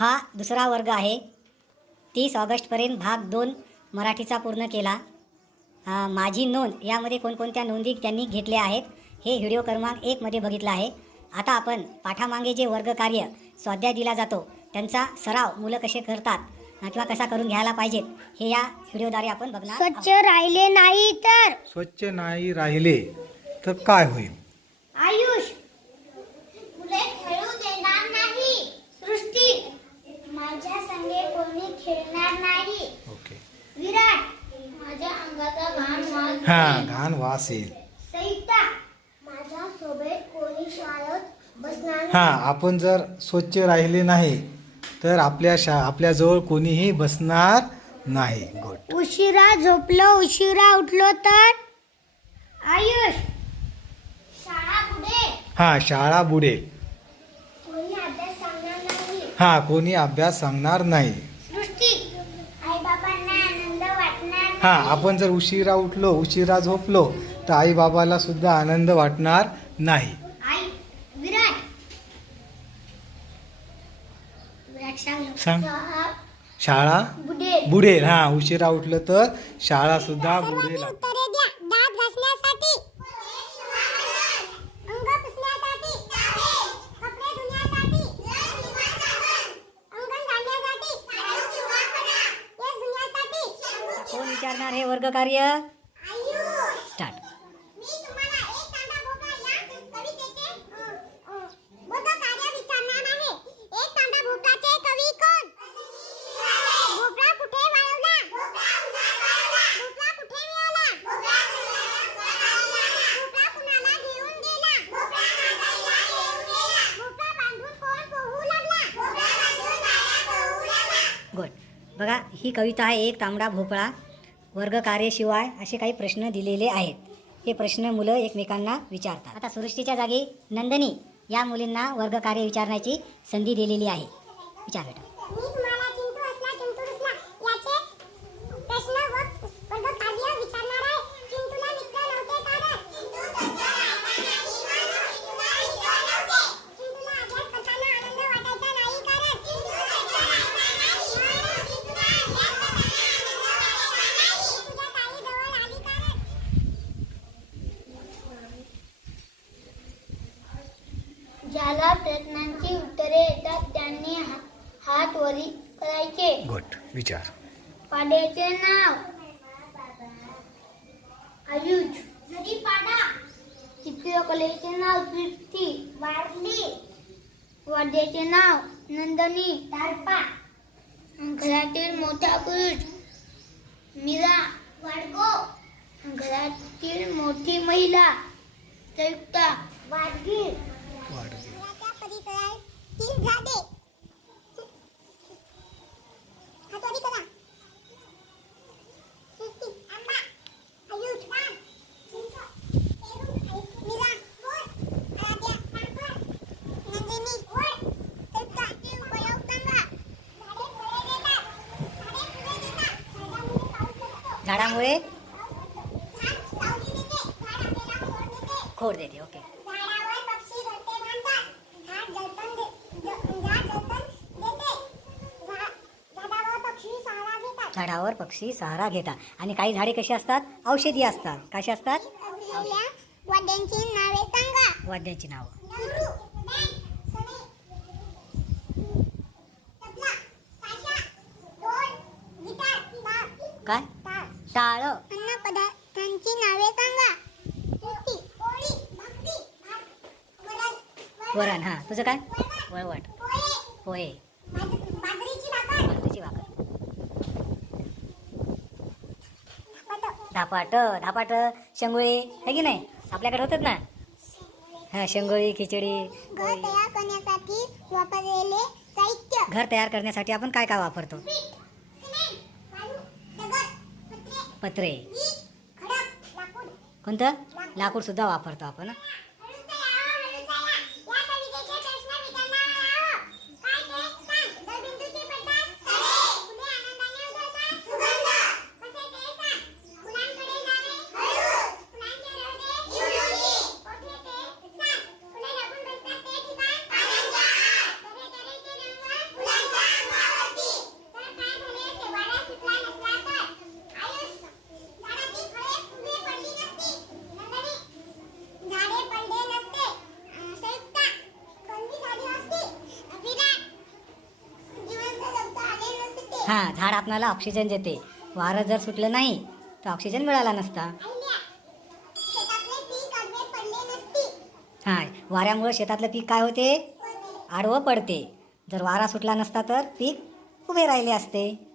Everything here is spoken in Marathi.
हा दुसरा वर्ग आहे. 30 ऑगस्टपर्यंत भाग 2 मराठीचा पूर्ण केला. माझी नोंद यामध्ये कोणकोणत्या नोंदी त्यांनी घेतल्या आहेत हे व्हिडिओ क्रमांक 1 मध्ये बघितलं आहे. आता आपण पाठामागे जे वर्ग कार्य स्वाध्याय दिला जातो त्यांचा सराव मुलं कसे करतात किंवा कसा करून घ्यायला पाहिजेत हे या व्हिडिओद्वारे आपण बघणार. स्वच्छ राहिले नाही तर काय होईल? आयुष मुले खेळू देणार नाही. सृष्टी माझ्या संगे कोणी खेळणार नाही. ओके. विराट माझ्या अंगाचा घाण वास येईल. सईता माझ्या सोबत कोणी शाळेत बसणार नाही. आपण जर स्वच्छ राहिले नाही तर आपल्याजवळ कोणीही बसणार नाही. गुड. उशिरा झोपलो उशिरा उठलो तर आयुष शाळा बुडेल. शाळा बुडेल. कोणी अभ्यास सांगणार नाही. कोणी अभ्यास सांगणार नाही. सृष्टी आई बाबांना आनंद वाटणार नाही. आपण जर उशिरा उठलो उशिरा झोपलो तर आई बाबाला सुद्धा आनंद वाटणार नाही. आई विराट सांग. शाळा बुडेल. उशिरा उठलं तर शाळा सुद्धा बुडेल. उत्तरे द्या. दात घासण्यासाठी, अंग पुसण्यासाठी, कपडे धुण्यासाठी, अंगण झाडण्यासाठी, केस धुण्यासाठी. कोण विचारणार हे वर्ग कार्य? स्टार्ट. मी तुम्हाला एक तांडा भोपळा या कवितेचे वर्ग कार्य विचारणार आहे. एक तांडा भोपळाचे कवी कोण? भोपळा कुठे वाळवला? भोपळा कुठे मिळाला? भोपळा कुणाला घेऊन गेला? भोपळा बांधून कोण पोहू लागला? गुड. बघा ही कविता आहे एक तांबडा भोपळा. वर्ग कार्यशिवाय असे काही प्रश्न दिलेले आहेत. हे प्रश्न मुलं एकमेकांना विचारतात. आता सृष्टीच्या जागी नंदनी या मुलींना वर्ग कार्य विचारण्याची संधी दिलेली आहे. विचार बेटा. मी तुम्हाला चिंटू हसला चिंटू रुसला याचे प्रश्न व वर्ग कार्य विचारणार आहे. चिंटूला मित्र नव्हते कारण चिंटूला अभ्यास करताना आनंद वाटायचा नाही कारण तुझ्या ताई जवळ आली कारण. ज्याला प्रश्नांची उत्तरे येतात त्यांनी हात वरी करायचे. गुड. विचार. पाड्याचे नाव आयुष. जरी पाडा. चित्रकलेचे नाव सृष्टी. वारली. वाद्याचे नाव नंदनी. तारपा. घरातील मोठा पुरुष मीरा. वाडगो. घरातील मोठी महिला संयुक्ता. वाडगीर. परिसरात 3 झाडे. हातवारी करा. सृष्टी. आंबा. आयुष. वाण. चिंच. पेरू. मीरा. बोर. आराध्या. पापड. नंदिनी. ओळ. संयुक्ता. उपयोग सांगा. झाडे फळे देतात. झाडे फुले देतात. झाडामुळे झाड सावली देते. झाड आपल्याला खोड देते. खोड देते. ओके. झाडावर पक्षी घरटे बांधतात. झाड जतन देते. झाडावर पक्षी सहारा घेतात. झाडावर पक्षी सहारा घेतात. आणि काही झाडे कशी असतात? औषधी असतात. कशी असतात? औषधाच्या वाद्यांची नावे सांगा. वाद्याची नावं. डमरू. बँड. सनई. तबला. ताशा. ढोल. गिटार. काय? टाळ. टाळ. अन्न पदार्थांची नावे सांगा. सुट्टी. पोळी. भाकरी. भात. वरण. तुझं काय? वळवट. पोहे. पोहे. बाजरीची भाकर. बाजरीची भाकर. धपाट. धापाट. शेंगोळी आहे की नाही? आपल्याकडे होतात ना. शेंगोळी, खिचडी. घर तयार करण्यासाठी वापरलेले साहित्य. घर तयार करण्यासाठी आपण काय काय वापरतो? पीठ. सिमेंट. वाळू. दगड. पत्रे. पत्रे. वीट. खडक. लाकूड. कोणतं? लाकूड सुद्धा वापरतो आपण. हळूच या कवितेचे प्रश्न विचारणार आहोत. काय ते सांग. दळबिंदूची पद्धत. सडे. फुले आनंदाने उधळतात. सुगंध. कसे ते सांग. फुलांकडे जाणे. हळूच. फुलांचे रडणे. इवळुणी. कोठे ते सांग. फुले लपून बसतात ते ठिकाण. पानांच्या आत. तऱ्हेतऱ्हेचे रंग. फुलांच्या हां, झाड आपणाला ऑक्सिजन देते. वारं जर सुटलं नाही तर ऑक्सिजन मिळाला नसता. आईल्या, शेतातले पीक आडवे पडले नसते. हां, वाऱ्यामुळं शेतातलं पीक काय होते? आडवं पडते. जर वारा सुटला नसता तर पीक उभे राहिले असते.